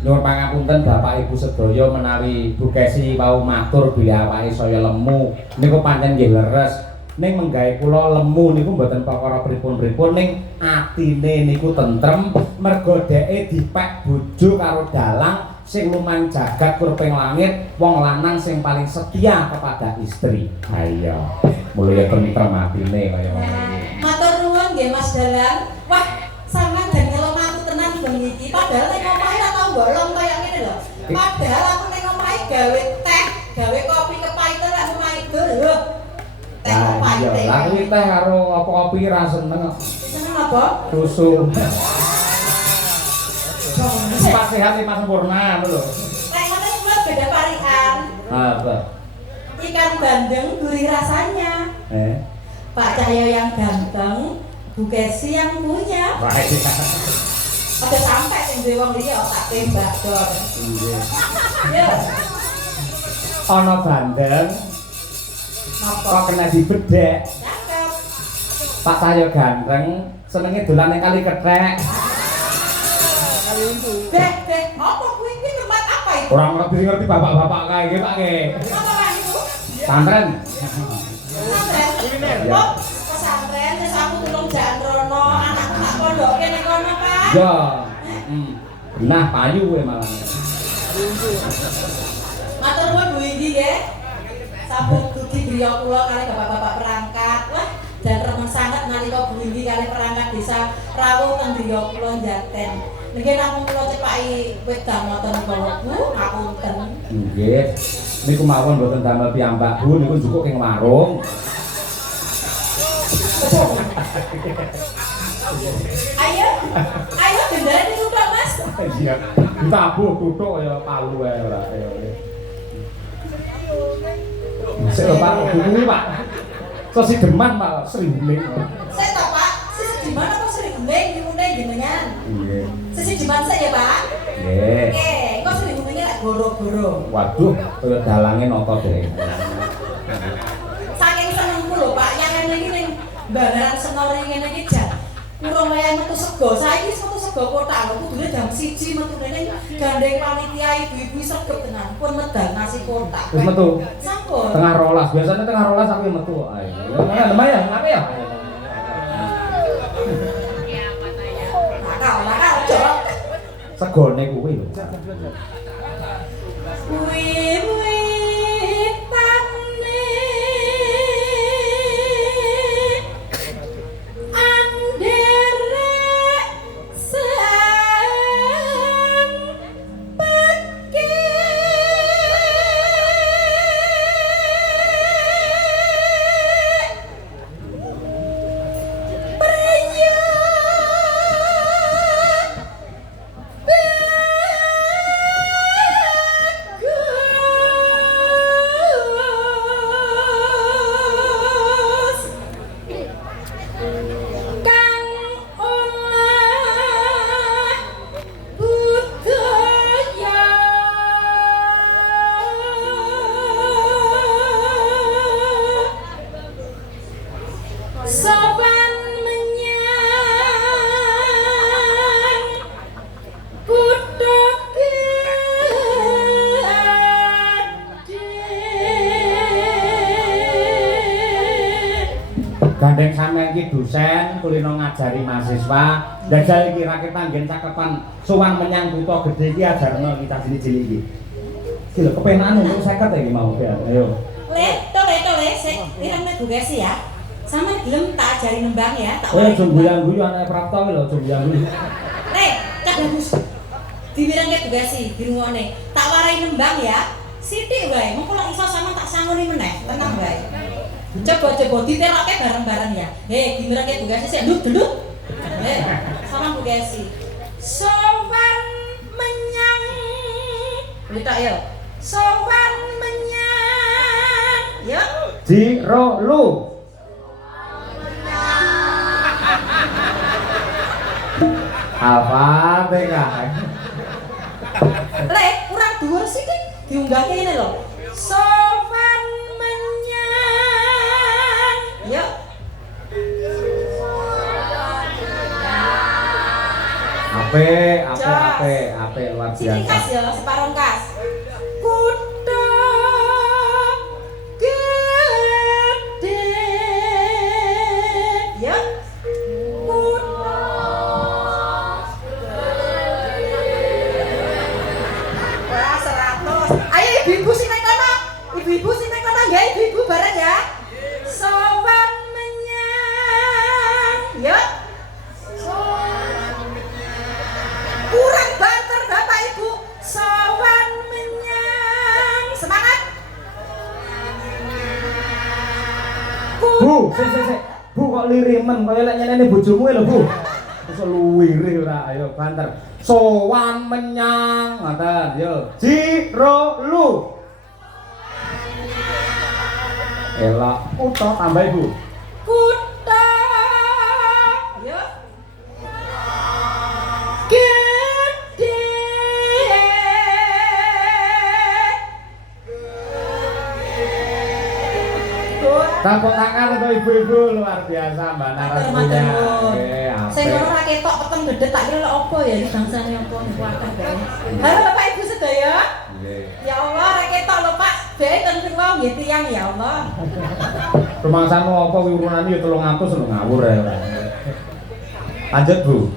Nyuwun pangapunten Bapak Ibu sedaya menawi Bu Kesi wau matur bilih awake saya lemu niku pancen nggih leres ning menggawe kula lemu niku mboten perkara pripun-pripun ning atine niku tentrem merga dheke dipek bojo karo dalang sing lumayan jagat kurping langit wong lanang sing paling setia kepada istri. Ha iya mulya tentrem atine kaya ngono. Matur nuwun nggih Mas Dalang. Wah, sampeyan dene lemah tenan bengi iki padahal nek omahe ora tau bolong kaya ngene lho. Padahal aku ning omahe gawe teh, gawe kopi kepahitan lek omahe lho. Teh kepahitan. Lah kuwi teh karo apa kopi ra seneng. Seneng apa? Susu. Pak sehat Mas sempurna lho. Nek ngono kula beda parian. Apa? Ikan bandeng gurih rasanya. Pak Cahyo yang ganteng, Bu Kesi yang punya. Ada sampai sing duwe wong liya tak tembak dor. Iya. Yo. Ana bandeng. Napa? Kok kena dibedhek. Cakep. Pak Cahyo ganteng, senenge dolan ning kali kethek. Deh, apa kuwi iki tempat apa itu? Orang ngerti bapak-bapak kae iki Pak ke. Apa kan itu? Santren. Pesantren. Oh, pesantren terus aku tulung Jantrono, anakku tak pondoke ning kono, Pak. Ya. Nah, payu kowe malah. Matur nuwun Bu Inggi nggih. Sampun dugi griya kula kali bapak-bapak perangkat. Wah, dan remen sanget nalika Bu Inggi kali perangkat desa rawuh teng griya kula Jaten. Nggih namung kula cepaki wedang ngoten kala Bu, ngapunten. Nggih. Niku mawon mboten damel piyambak Bu, niku njukuk ing warung. Ayo beneran itu Pak Mas. Iya. Ditabuh tutuk kaya palu ae ora kaya. Sik lho Pak, kuwi Pak. Sosi deman Pak, sering guling. Saya tak Pak, sisi di mana kok sering guling dimune jenengan? Nggih. Sisi di mana saya Pak? Nggih. Kok sering gulingnya lek goro-goro. Waduh, kaya dalange nata dhewe. Saking senengku lho Pak, yang ngene iki ning Babaran Senori ngene iki jan urung kaya metu sego. Saiki wis metu sego kotak lho, kudune jam 1 metune ning gandeng panitia ibu-ibu sregep tenan. Pun medal nasi kotak. Wis metu. Sampun. Tengah rolas, biasanya tengah rolas aku yang metu. Ayo, lumayan, apa ya? Nakal, Cok. Segone kuwi lho. Gandeng sampeyan iki dosen kulino ngajari mahasiswa. Dajal iki rakit anggen cakepan sowan menyang kutha gedhe iki ajarno kita cilik-cilik iki. Iki lho kepenane niku 50 iki mau ya. Ayo. Tole sik ireng Bu Kesi ya. Sampeyan gelem tak ajari nembang ya, tak wae. Oh, jumbuyan-guyu anake Prapto iki lho, jumbuyan-guyu. Cak bagus. Dimirengke Bu Kesi, dirungokne. Tak warai nembang ya. Sithik wae, mengko lek iso sampean tak sangoni meneh, tenang wae. Coba diterokke bareng-bareng ya. Dimirengke Bu Kesi sik ndut-ndut. Sama Bu Kesi. Sowan menyang Litok yo. Sowan menyang yo. Jiro lu. Al-Fatihah. Lek kurang dhuwur sih ki diunggahke ngene lho. Sowan menyang yo. Ape luar Sini kas biasa. ya, separuh kas. Kutha gede. Ya. Kutha. Wah, 100. Ayo ibu-ibu sing nang kono. Ibu-ibu sing nang kono ya, ibu-ibu bareng ya. Sowan menyang. Ya. Kurang banter Bapak Ibu. Sowan menyang. Semangat. Bu, sik. Bu kok lirimen kaya lek nyeneni bojomu lho, Bu. Wis luwire ora, ayo banter. Sowan menyang, ngoten, yo. Jiro lu. Elok, kutha tambah Bu. Kutha. Ya. Gede. Tepuk tangan untuk ibu-ibu luar biasa Mbak narasinya. Sing ora ra ketok peteng gedhe tak kira lek opo ya iki bangsane opo niku akeh bae. Halo Bapak Ibu sedaya. Nggih. Ya Allah ra ketok lho Pak. Bae ten sing wau nggih tiyang ya Allah. Rumangsamu apa wirunane ya 300 lho ngawur ya ora. Lanjut Bu.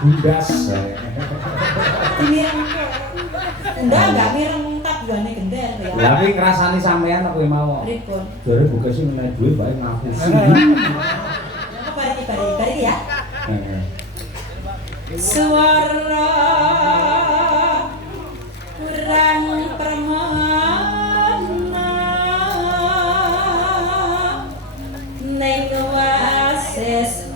Bundas. Ini Bunda enggak mireng tabuhane gender ya. Lah kuwi ngrasani sampean aku mau. Pripun? Jare buka sih menawa duwe bae ngapusi. Apa bari ya? Suara kurang permana ning wasis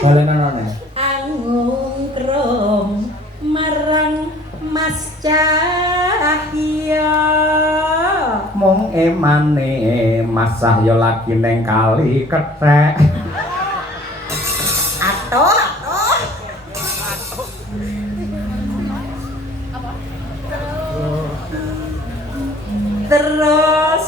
Balenan ana. Angung krom marang Mas Cahya. Mung emane Mas Cahya lagi neng kali kethek. Atoh. Terus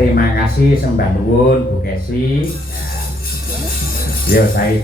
Terima kasih sembah nuwun Bu Kesi. Yo saya